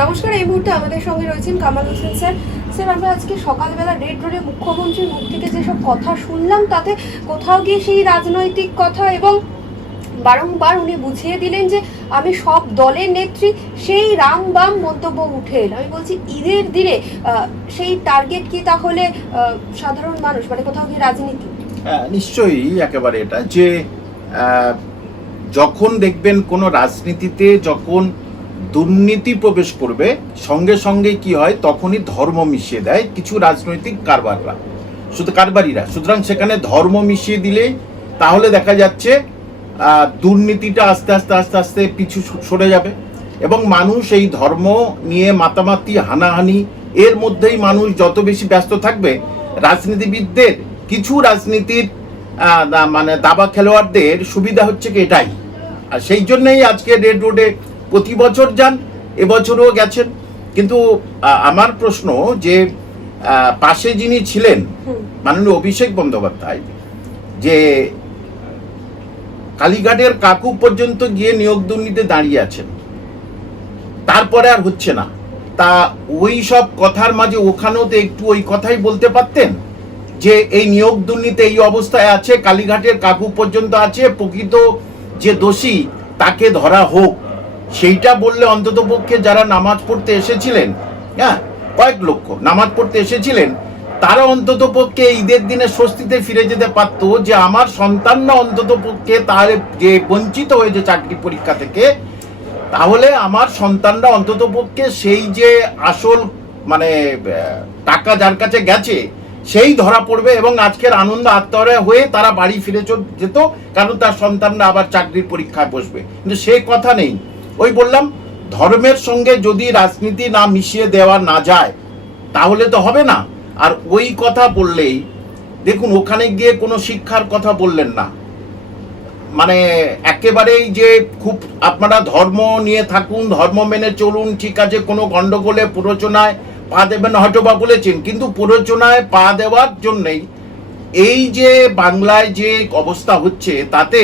নমস্কার এই মুহূর্তে আমাদের সঙ্গে রয়েছেন কামাল হোসেন স্যার। স্যার আমরা আজকে সকালবেলা রেড রোডে মুখ্যমন্ত্রীর মুখ থেকে যেসব কথা শুনলাম তাতে কোথাও গিয়ে সেই রাজনৈতিক কথা এবং বারংবার উনি বুঝিয়ে দিলেন যে আমি সব দলের নেত্রী সেই রাম বাম মন্তব্য উঠে এলো। আমি বলছি ঈদের দিনে সেই টার্গেট কি তাহলে সাধারণ মানুষ মানে কোথাও গিয়ে রাজনীতি? হ্যাঁ, নিশ্চয়ই একেবারে এটা যে যখন দেখবেন কোনো রাজনীতিতে যখন দুর্নীতি প্রবেশ করবে, সঙ্গে সঙ্গে কি হয়, তখনই ধর্ম মিশিয়ে দেয় কিছু রাজনৈতিক কারবাররা। শুধু কারবারিরা, সুতরাং সেখানে ধর্ম মিশিয়ে দিলে তাহলে দেখা যাচ্ছে দুর্নীতিটা আস্তে আস্তে আস্তে আস্তে পিছু সরে যাবে। এবং মানুষ এই ধর্ম নিয়ে মাতামাতি, হানাহানি, এর মধ্যেই মানুষ যত বেশি ব্যস্ত থাকবে, রাজনীতিবিদদের, কিছু রাজনীতির মানে দাবা খেলোয়াড়দের সুবিধা হচ্ছে কি এটাই। আর সেই জন্যই আজকে রেড রোডে প্রতি বছর যান এবছরও গেছেন। কিন্তু আমার প্রশ্ন যে পাশে যিনি ছিলেন মাননীয় অভিষেক বন্দ্যোপাধ্যায় যে কালীঘাটের কাকু পর্যন্ত গিয়ে নিয়োগ দুর্নীতি দাঁড়িয়ে আছেন তারপরে আর হচ্ছে না। তা ওই সব কথার মাঝে ওখানেও তো একটু ওই কথাই বলতে পারতেন যে এই নিয়োগ দুর্নীতি এই অবস্থায় আছে কালীঘাটের কাকু পর্যন্ত আছে প্রকৃত যে দোষী তাকে ধরা হোক। সেইটা বললে অন্তত পক্ষে যারা নামাজ পড়তে এসেছিলেন হ্যাঁ কয়েক লক্ষ নামাজ পড়তে এসেছিলেন, তারা অন্তত পক্ষে ঈদের দিনে স্বস্তিতে ফিরে যেতে পারতো যে আমার সন্তানরা অন্তত পক্ষে তার যে বঞ্চিত হয়েছে চাকরি পরীক্ষা থেকে, তাহলে আমার সন্তানরা অন্তত পক্ষে সেই যে আসল মানে টাকা যার কাছে গেছে, সেই ধরা পড়বে এবং আজকের আনন্দ আত্মহারা হয়ে তারা বাড়ি ফিরে যেত, কারণ তার সন্তানরা আবার চাকরির পরীক্ষায় বসবে। কিন্তু সেই কথা নেই। ওই বললাম, ধর্মের সঙ্গে যদি রাজনীতি না মিশিয়ে দেওয়া না যায়, তাহলে তো হবে না। আর ওই কথা বললেই, দেখুন, ওখানে গিয়ে কোনো শিক্ষার কথা বললেন না। মানে একেবারেই যে খুব আপনারা ধর্ম নিয়ে থাকুন, ধর্ম মেনে চলুন, ঠিক আছে, কোনো গণ্ডগোলে, প্ররোচনায় পা দেবেন হয়তো বা বলেছেন, কিন্তু প্ররোচনায় পা দেওয়ার জন্যেই এই যে বাংলায় যে অবস্থা হচ্ছে, তাতে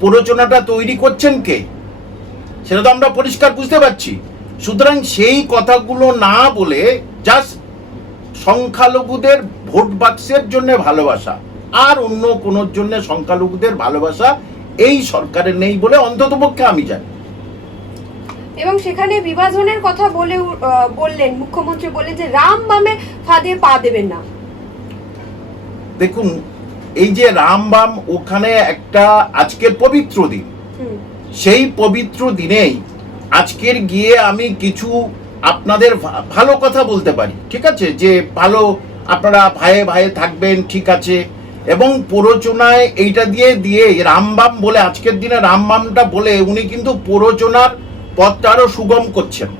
প্ররোচনাটা তৈরি করছেন কে? সেটা তো আমরা পরিষ্কার বুঝতে পারছি। সুতরাং সেই কথাগুলো না বলে জাস্ট সংখ্যালঘুদের ভোট বাক্সের জন্য ভালোবাসা আর অন্য কোনোর জন্য সংখ্যালঘুদের ভালোবাসা এই সরকারের নেই বলে অন্ততপক্ষে আমি জানি। এবং সেখানে বিভাজনের কথা বলে বললেন মুখ্যমন্ত্রী বললেন যে রাম বামে ফাঁদে পা দেবেন না। দেখুন এই যে রামবাম ওখানে একটা আজকের পবিত্র দিন। সেই পবিত্র দিনেই আজকের গিয়ে আমি কিছু আপনাদের ভালো কথা বলতে পারি, ঠিক আছে? যে ভালো আপনারা ভাইয়ে ভাইয়ে থাকবেন, ঠিক আছে? এবং প্ররোচনায় এইটা দিয়ে দিয়ে রামবাম বলে, আজকের দিনে রামবামটা বলে উনি কিন্তু প্ররোচনার পথটা আরও সুগম করছেন।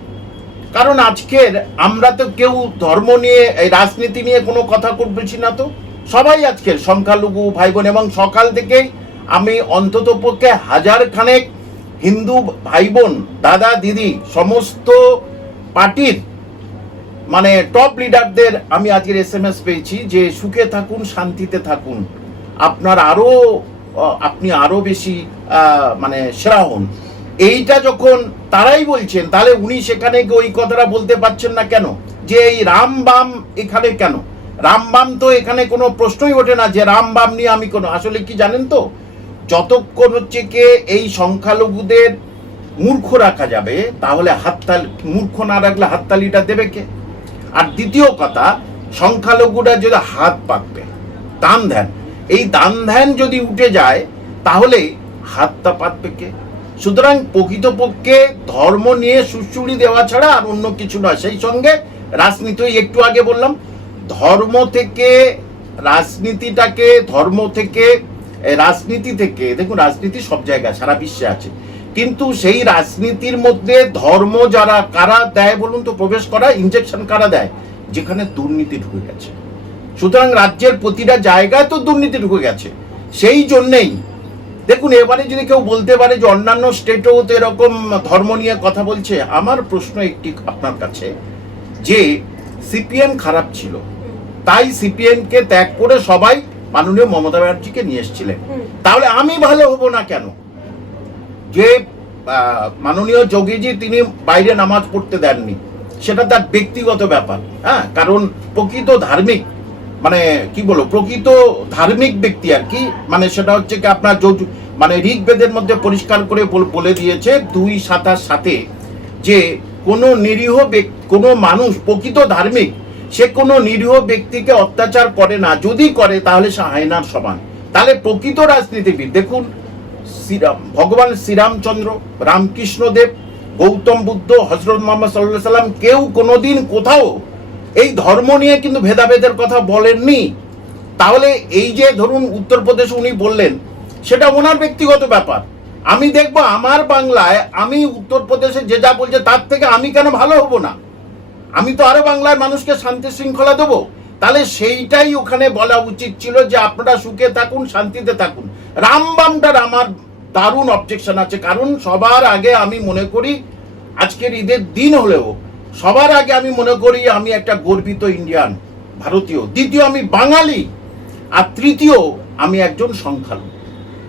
কারণ আজকের আমরা তো কেউ ধর্ম নিয়ে, এই রাজনীতি নিয়ে কোনো কথা করতেছি না তো। সবাই আজকের সংখ্যালঘু ভাই বোন এবং সকাল থেকেই আমি অন্তত পক্ষে হাজার খানেক হিন্দু ভাই বোন, দাদা, দিদি, সমস্ত পার্টির মানে টপ লিডারদের আমি আজকের এস এম এস পেয়েছি যে সুখে থাকুন, শান্তিতে থাকুন। আপনার আরও আপনি আরও বেশি মানে সেরা হন। এইটা যখন তারাই বলছেন, তাহলে উনি সেখানে ওই কথাটা বলতে পারছেন না কেন? যে এই রাম বাম এখানে কেন? রাম বাম তো এখানে কোনো প্রশ্নই ওঠে না যে রাম বাম নিয়ে আমি কোনো আসলে কি জানেন তো? যতক্ষণ হচ্ছে কে এই সংখ্যালঘুদের মূর্খ রাখা যাবে, তাহলে হাততালি, মূর্খ না রাখলে হাততালিটা দেবে কে? আর দ্বিতীয় কথা, সংখ্যালঘুরা যদি হাত পাকবে দান ধ্যান, এই দান ধ্যান যদি উঠে যায়, তাহলে হাতটা পাতবে কে? সুতরাং প্রকৃতপক্ষে ধর্ম নিয়ে সুশ্রুড়ি দেওয়া ছাড়া আর অন্য কিছু নয়। সেই সঙ্গে রাজনীতি, একটু আগে বললাম, ধর্ম থেকে, রাজনীতিটাকে, ধর্ম থেকে রাজনীতি থেকে, দেখুন, রাজনীতি সব জায়গায়, সারা বিশ্বে আছে। কিন্তু সেই রাজনীতির মধ্যে ধর্ম যারা, কারা দেয় বলুন তো, প্রবেশ করা ইনজেকশন কারা দেয়? যেখানে দুর্নীতি ঢুকে গেছে। সুতরাং রাজ্যের প্রতিটা জায়গায় তো দুর্নীতি ঢুকে গেছে। সেই জন্যেই, দেখুন, এবারে যদি কেউ বলতে পারে যে অন্যান্য স্টেটেও তো এরকম ধর্ম নিয়ে কথা বলছে, আমার প্রশ্ন একটি আপনার কাছে, যে সিপিএম খারাপ ছিল। তাই সিপিএম কে ত্যাগ করে সবাই মাননীয় মমতা ব্যানার্জিকে নিয়ে এসেছিলেন। তাহলে আমি ভালো হব না কেন? যে মাননীয় যোগীজি তিনি বাইরে নামাজ পড়তে দেননি সেটা তার ব্যক্তিগত ব্যাপার হ্যাঁ? কারণ প্রকৃত ধার্মিক মানে কি বলব প্রকৃত ধার্মিক ব্যক্তি আর কি মানে সেটা হচ্ছে কি আপনার মানে ঋগ্বেদের মধ্যে পরিষ্কার করে বল- বলে দিয়েছে দুই সাতার সাথে যে কোনো নিরীহ ব্যক্তি কোনো মানুষ প্রকৃত ধার্মিক সে কোনো নিরীহ ব্যক্তিকে অত্যাচার করে না। যদি করে, তাহলে সে আয়নার সমান। তাহলে প্রকৃত রাজনীতিবিদ, দেখুন, শ্রীরাম, ভগবান শ্রীরামচন্দ্র রামকৃষ্ণদেব গৌতম বুদ্ধ, হজরত মোহাম্মদ সাল্লাহ সাল্লাম, কেউ কোনোদিন কোথাও এই ধর্ম নিয়ে কিন্তু ভেদাভেদের কথা বলেননি। তাহলে এই যে ধরুন উত্তরপ্রদেশে উনি বললেন, সেটা ওনার ব্যক্তিগত ব্যাপার। আমি দেখব আমার বাংলায় আমি উত্তরপ্রদেশে যে যা বলছে, তার থেকে আমি কেন ভালো হব না? আমি তো আরও বাংলার মানুষকে শান্তি শৃঙ্খলা দেবো। তাহলে সেইটাই ওখানে বলা উচিত ছিল যে আপনারা সুখে থাকুন, শান্তিতে থাকুন। রামবামটার আমার দারুণ অবজেকশন আছে। কারণ সবার আগে আমি মনে করি, আজকের ঈদের দিন হলেও সবার আগে আমি মনে করি আমি একটা গর্বিত ইন্ডিয়ান ভারতীয়। দ্বিতীয়, আমি বাঙালি। আর তৃতীয়, আমি একজন সংখ্যালঘু।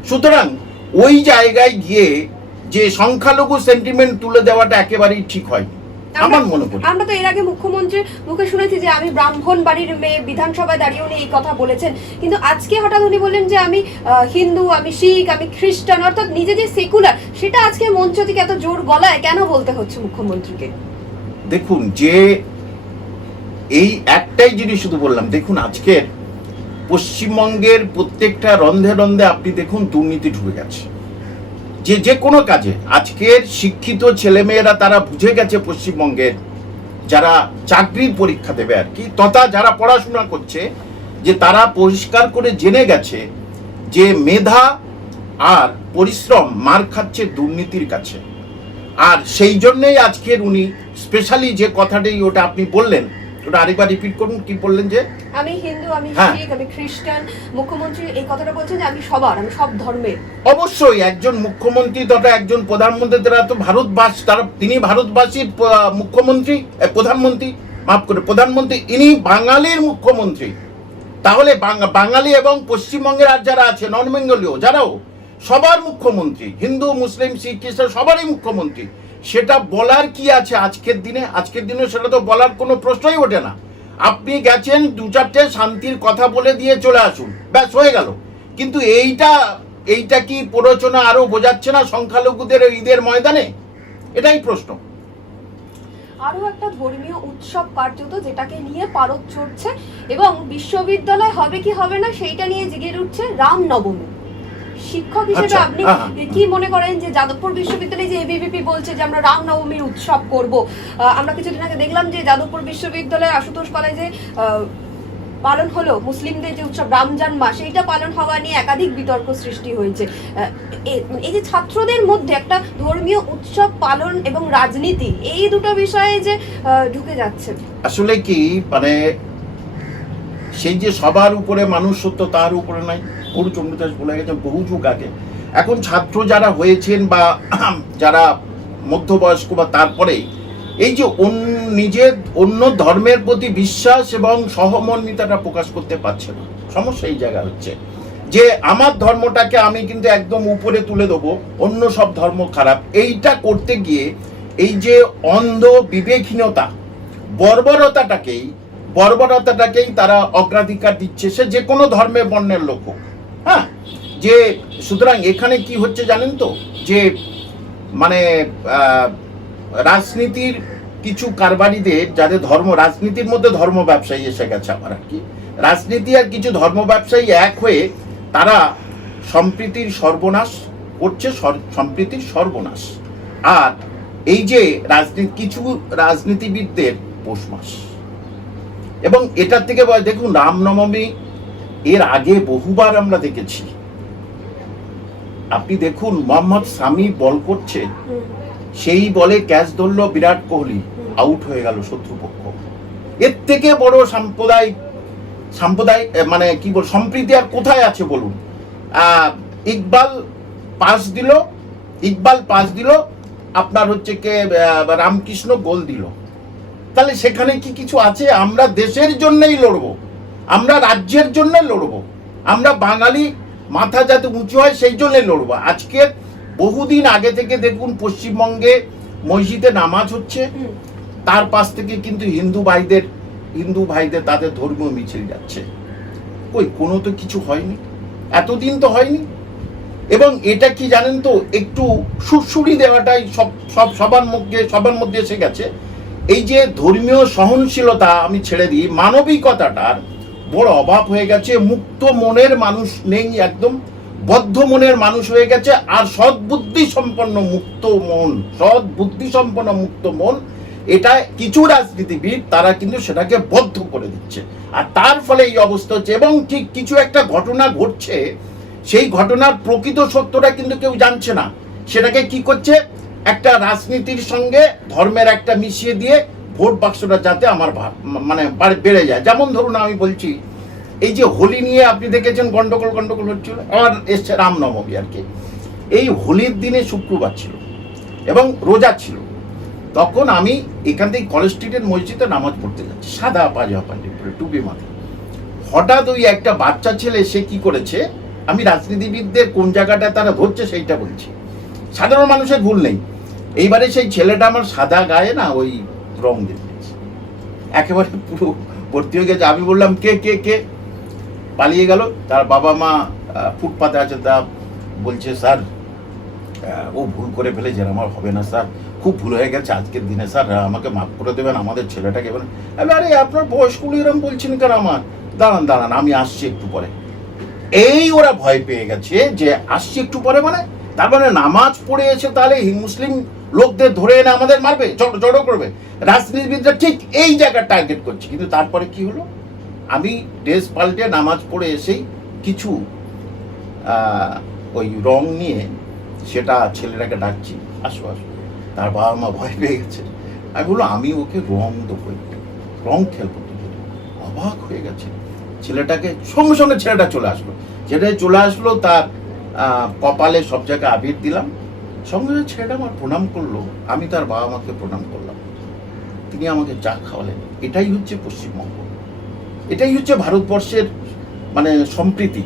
সুতরাং ওই জায়গায় গিয়ে যে সংখ্যালঘু সেন্টিমেন্ট তুলে দেওয়াটা একেবারেই ঠিক হয়নি। আমার আমরা- মনে করি আমরা তো এর আগে মুখে শুনেছি যে আমি ব্রাহ্মণ বাড়ির মেয়ে বিধানসভায় দাঁড়িয়ে উনি এই কথা বলেছেন। কিন্তু আজকে হঠাৎ উনি বললেন যে আমি হিন্দু আমি শিখ আমি খ্রিস্টান অর্থাৎ নিজে যে সেকুলার সেটা আজকে মঞ্চ থেকে এত জোর গলায় কেন বলতে হচ্ছে মুখ্যমন্ত্রীকে? দেখুন যে এই একটাই জিনিস শুধু বললাম দেখুন আজকের পশ্চিমবঙ্গের প্রত্যেকটা রন্ধে রন্ধে আপনি দেখুন দুর্নীতি ঢুকে গেছে। যে যে কোনো কাজে। আজকের শিক্ষিত ছেলেমেয়েরা তারা বুঝে গেছে পশ্চিমবঙ্গের যারা চাকরির পরীক্ষা দেবে আর কি, তথা যারা পড়াশোনা করছে, যে তারা পরিষ্কার করে জেনে গেছে যে মেধা আর পরিশ্রম মার খাচ্ছে দুর্নীতির কাছে। আর সেই জন্যেই আজকের উনি স্পেশালি যে কথাটি ওটা আপনি বললেন ওটা আরেকবার রিপিট করুন কি বললেন যে? আমি হিন্দু আমি হ্যাঁ। শিখ আমি খ্রিস্টান মুখ্যমন্ত্রী এই কথাটা বলছেন যে আমি সবার আমি সব ধর্মের। অবশ্যই একজন মুখ্যমন্ত্রী তথা একজন প্রধানমন্ত্রী তারা তো ভারতবাস তারা তিনি ভারতবাসীর মুখ্যমন্ত্রী প্রধানমন্ত্রী মাফ করে প্রধানমন্ত্রী ইনি বাঙালির মুখ্যমন্ত্রী। তাহলে বাঙালি এবং পশ্চিমবঙ্গের আর যারা আছে নন বেঙ্গলীয় যারাও সবার মুখ্যমন্ত্রী হিন্দু মুসলিম শিখ খ্রিস্টান সবারই মুখ্যমন্ত্রী। সেটা বলার কি আছে আজকের দিনে? আজকের দিনে সেটা তো বলার কোনো প্রশ্নই ওঠে না। আপনি গেছেন, দু চারটে শান্তির কথা বলে দিয়ে চলে আসুন। ব্যাস, হয়ে গেল। কিন্তু এইটা এইটা কি প্ররোচনা আরও বোঝাচ্ছে না সংখ্যালঘুদের ঈদের ময়দানে? এটাই প্রশ্ন। আরও একটা ধর্মীয় উৎসব কার্যত যেটাকে নিয়ে পারদ চড়ছে এবং বিশ্ববিদ্যালয় হবে কি হবে না সেইটা নিয়ে জেগে উঠছে রামনবমী। শিক্ষক হিসেবে আচ্ছা, আপনি। কি মনে করেন যে যাদবপুর বিশ্ববিদ্যালয়ে যে এবিভিপি বলছে যে আমরা রামনবমীর উৎসব করব? আমরা কিছুদিন আগে দেখলাম যে যাদবপুর বিশ্ববিদ্যালয়ে আশুতোষ কলেজে পালন হলো মুসলিমদের যে উৎসব রমজান মাস এইটা পালন হওয়া নিয়ে একাধিক বিতর্ক সৃষ্টি হয়েছে। এই যে ছাত্রদের মধ্যে একটা ধর্মীয় উৎসব পালন এবং রাজনীতি এই দুটো বিষয়ে যে ঢুকে যাচ্ছে। আসলে কি মানে সেই যে সবার উপরে মানুষ সত্য তার উপরে নাই? গরু চন্দ্রদাস বলে গেছেন, বহু যুগ আগে। এখন ছাত্র যারা হয়েছেন বা যারা মধ্যবয়স্ক বা তারপরে, এই যে নিজের অন্য ধর্মের প্রতি বিশ্বাস এবং সহমর্মিতাটা প্রকাশ করতে পারছে না। সমস্যা এই জায়গা হচ্ছে। যে আমার ধর্মটাকে আমি কিন্তু একদম উপরে তুলে দেবো, অন্য সব ধর্ম খারাপ। এইটা করতে গিয়ে এই যে অন্ধ বিবেকহীনতা, বর্বরতাটাকেই বর্বরতাটাকেই তারা অগ্রাধিকার দিচ্ছে। সে যে কোনো ধর্মে বর্ণের লোক হ্যাঁ যে সুতরাং এখানে কি হচ্ছে জানেন তো? যে মানে রাজনীতির কিছু কারবারিদের যাদের ধর্ম, রাজনীতির মধ্যে ধর্ম ব্যবসায়ী এসে গেছে আমার আর কি। রাজনীতি আর কিছু ধর্ম ব্যবসায়ী এক হয়ে তারা সম্প্রীতির সর্বনাশ করছে সম্প্রীতির সর্বনাশ। আর এই যে রাজনীতি, কিছু রাজনীতিবিদদের পৌষ মাস এবং এটার থেকে দেখুন, রামনবমী এর আগে বহুবার আমরা দেখেছি। আপনি দেখুন, মোহাম্মদ সামি বল করছে। সেই বলে ক্যাচ ধরলো বিরাট কোহলি। আউট হয়ে গেল শত্রুপক্ষ। এর থেকে বড় সাম্প্রদায়িক সাম্প্রদায়িক মানে কি বল, সম্প্রীতি আর কোথায় আছে বলুন? ইকবাল পাস দিল, ইকবাল পাস দিল, আপনার হচ্ছে কে রামকৃষ্ণ গোল দিল। তাহলে সেখানে কি কিছু আছে? আমরা দেশের জন্যই লড়বো। আমরা রাজ্যের জন্য লড়বো। আমরা বাঙালি মাথা যাতে উঁচু হয় সেই জন্যই লড়ব। আজকে বহুদিন আগে থেকে দেখুন পশ্চিমবঙ্গে মসজিদে নামাজ হচ্ছে। তার পাশ থেকে কিন্তু হিন্দু ভাইদের হিন্দু ভাইদের তাদের ধর্মীয় মিছিল যাচ্ছে। কই কোনো তো কিছু হয়নি। এতদিন তো হয়নি। এবং এটা কি জানেন তো একটু সুরসুরি দেওয়াটাই সব সব সবার মধ্যে সবার মধ্যে এসে গেছে। এই যে ধর্মীয় সহনশীলতা আমি ছেড়ে দিই মানবিকতাটার বড় অভাব হয়ে গেছে, মুক্ত মনের মানুষ নেই একদম, বদ্ধ মনের মানুষ হয়ে গেছে, আর সৎ বুদ্ধি সম্পন্ন মুক্ত মন সৎ বুদ্ধি সম্পন্ন মুক্ত মন, এটা কিছু রাজনীতিবিদ, তারা কিন্তু সেটাকে বদ্ধ করে দিচ্ছে। আর তার ফলে এই অবস্থা হচ্ছে, এবং ঠিক কিছু একটা ঘটনা ঘটছে, সেই ঘটনার প্রকৃত সত্যটা কিন্তু কেউ জানছে না। সেটাকে কি করছে? একটা রাজনীতির সঙ্গে ধর্মের একটা মিশিয়ে দিয়ে ভোট বাক্সটা যাতে আমার মানে বেড়ে যায়। যেমন ধরুন আমি বলছি, এই যে হোলি নিয়ে আপনি দেখেছেন গন্ডগোল গন্ডগোল হচ্ছিল আর এসছে রামনবমী আর কি। এই হোলির দিনে শুক্রবার ছিল এবং রোজা ছিল। তখন আমি এখান থেকে কলেজ স্ট্রিটের মসজিদে নামাজ পড়তে যাচ্ছি, সাদা পাজা পাঞ্জাবি পরে, টুপি মাথায়। হঠাৎ ওই একটা বাচ্চা ছেলে সে কি করেছে, আমি রাজনীতিবিদদের কোন জায়গাটা তারা ধরছে সেইটা বলছি। সাধারণ মানুষের ভুল নেই। এইবারে সেই ছেলেটা আমার সাদা গায়ে না, ওই রং দিয়ে একেবারে পুরো ভর্তি হয়ে গেছে। আমি বললাম, কে কে কে? পালিয়ে গেল। তার বাবা মা ফুটপাতে আছে। তা বলছে, স্যার ও ভুল করে ফেলেছে। আমার হবে না, স্যার। খুব ভুল হয়ে গেছে আজকের দিনে, স্যার। আমাকে মাফ করে দেবেন। আমাদের ছেলেটাকে বলেন, আরে আপনার বয়সগুলো এরকম বলছেন কেন আমার? দাঁড়ান দাঁড়ান, আমি আসছি একটু পরে। এই ওরা ভয় পেয়ে গেছে যে, আসছি একটু পরে মানে? তার মানে নামাজ পড়ে এসে তাহলে মুসলিম লোকদের ধরে এনে আমাদের মারবে, জড়ো করবে। রাজনীতিবিদরা ঠিক এই জায়গা টার্গেট করছে। কিন্তু তারপরে কি হলো? আমি ড্রেস পাল্টে নামাজ পড়ে এসেই কিছু ওই রং নিয়ে সেটা ছেলেটাকে ডাকছি। আসো আসো। তার বাবা মা ভয় পেয়ে গেছে। আমি বলল, আমি ওকে রং দেবো রং খেলব অবাক হয়ে গেছে। ছেলেটাকে সঙ্গে সঙ্গে ছেলেটা চলে আসলো। ছেলেটা চলে আসলো, তার কপালে সব জায়গায় আবির দিলাম। সঙ্গে ছেলেটা আমার প্রণাম করল, আমি তার বাবা মাকে প্রণাম করলাম। তিনি আমাকে চা খাওয়ালেন। এটাই হচ্ছে পশ্চিমবঙ্গ। এটাই হচ্ছে ভারতবর্ষের মানে সম্প্রীতি।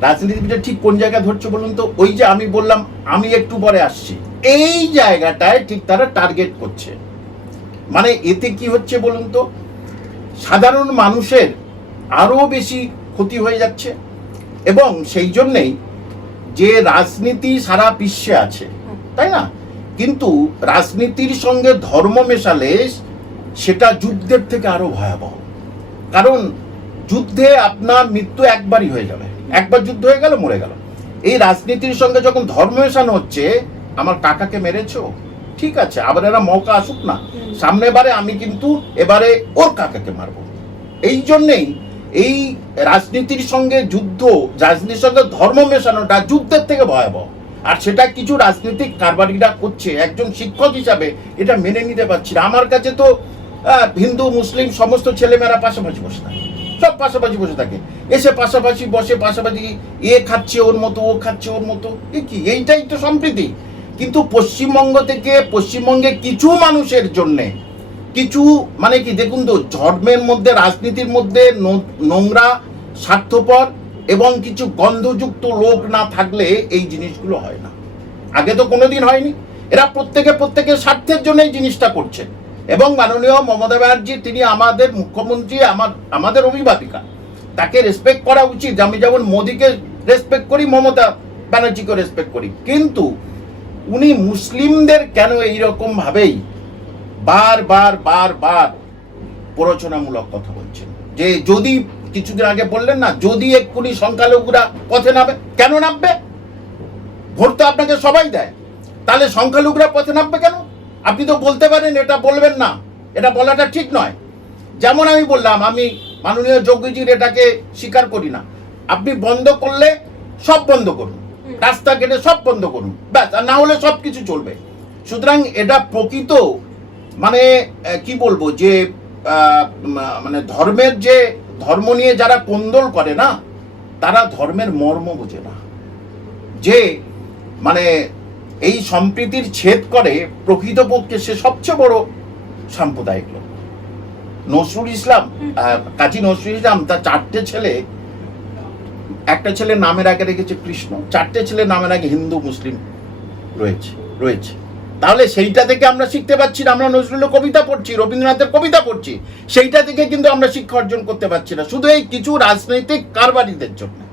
রাজনীতিবিদরা ঠিক কোন জায়গায় ধরছে বলুন তো? ওই যে আমি বললাম, আমি একটু পরে আসছি। এই জায়গাটায় ঠিক তারা টার্গেট করছে। মানে এতে কি হচ্ছে বলুন তো? সাধারণ মানুষের আরও বেশি ক্ষতি হয়ে যাচ্ছে। এবং সেই জন্যেই যে রাজনীতি সারা বিশ্বে আছে তাই না? কিন্তু রাজনীতির সঙ্গে ধর্ম মেশালে সেটা যুদ্ধের থেকে আরও ভয়াবহ। কারণ যুদ্ধে আপনার মৃত্যু একবারই হয়ে যাবে। একবার যুদ্ধ হয়ে গেল মরে গেল। এই রাজনীতির সঙ্গে যখন ধর্ম মেশানো হচ্ছে আমার কাকাকে মেরেছ? ঠিক আছে আবার এরা মৌকা আসুক না। সামনে বারে আমি কিন্তু এবারে ওর কাকাকে মারবো। এই জন্যেই এই রাজনীতির সঙ্গে যুদ্ধ রাজনীতির সঙ্গে ধর্ম মেশানোটা যুদ্ধের থেকে ভয়াবহ। আর সেটা কিছু রাজনৈতিক কারবারিরা করছে। একজন শিক্ষক হিসাবে এটা মেনে নিতে পারছি না। আমার কাছে তো হিন্দু, মুসলিম সমস্ত ছেলেমেয়েরা পাশাপাশি বসে থাকে। সব পাশাপাশি বসে থাকে। এসে পাশাপাশি বসে, পাশাপাশি এ খাচ্ছে ওর মতো, ও খাচ্ছে ওর মতো। এ কি? এইটাই তো সম্প্রীতি। কিন্তু পশ্চিমবঙ্গ থেকে পশ্চিমবঙ্গে কিছু মানুষের জন্যে, কিছু মানে কি, দেখুন তো ধর্মের মধ্যে, রাজনীতির মধ্যে নোংরা, স্বার্থপর এবং কিছু গন্ধযুক্ত লোক না থাকলে এই জিনিসগুলো হয় না। আগে তো কোনোদিন হয়নি। এরা প্রত্যেকে প্রত্যেকের স্বার্থের জন্য এই জিনিসটা করছে। এবং মাননীয় মমতা ব্যানার্জি, তিনি আমাদের মুখ্যমন্ত্রী, আমার, আমাদের অভিভাবিকা, তাকে রেসপেক্ট করা উচিত। আমি যেমন মোদীকে রেসপেক্ট করি, মমতা ব্যানার্জিকে রেসপেক্ট করি। কিন্তু উনি মুসলিমদের কেন এইরকম ভাবেই বার বার বার বার প্ররোচনামূলক কথা বলছেন? যে যদি কিছুদিন আগে বললেন না যদি এক্ষুনি সংখ্যালঘুরা পথে নামে কেন নামবে? ভোট তো আপনাকে সবাই দেয়। তাহলে সংখ্যালঘুরা পথে নামবে কেন? আপনি তো বলতে পারেন এটা বলবেন না। এটা বলাটা ঠিক নয়। যেমন আমি বললাম আমি মাননীয় যোগীজির এটাকে স্বীকার করি না। আপনি বন্ধ করলে সব বন্ধ করুন। হুম। রাস্তাঘাটে সব বন্ধ করুন। ব্যাস আর না হলে সব কিছু চলবে। সুতরাং এটা প্রকৃত মানে কি বলব যে মানে ধর্মের যে ধর্ম নিয়ে যারা কোন্দল করে না তারা ধর্মের মর্ম বোঝে না। যে মানে এই সম্প্রীতির ছেদ করে প্রকৃতপক্ষে সে সবচেয়ে বড় সাম্প্রদায়িক লোক। নসরুল ইসলাম কাজী নজরুল ইসলাম তার চারটে ছেলে একটা ছেলে নামের আগে রেখেছে কৃষ্ণ চারটে ছেলে নামের আগে হিন্দু মুসলিম রয়েছে রয়েছে। তাহলে সেইটা থেকে আমরা শিখতে পারছি না। আমরা নজরুলের কবিতা পড়ছি, রবীন্দ্রনাথের কবিতা পড়ছি। সেইটা থেকে কিন্তু আমরা শিক্ষা অর্জন করতে পারছি না। শুধু এই কিছু রাজনৈতিক কারবারিদের জন্য।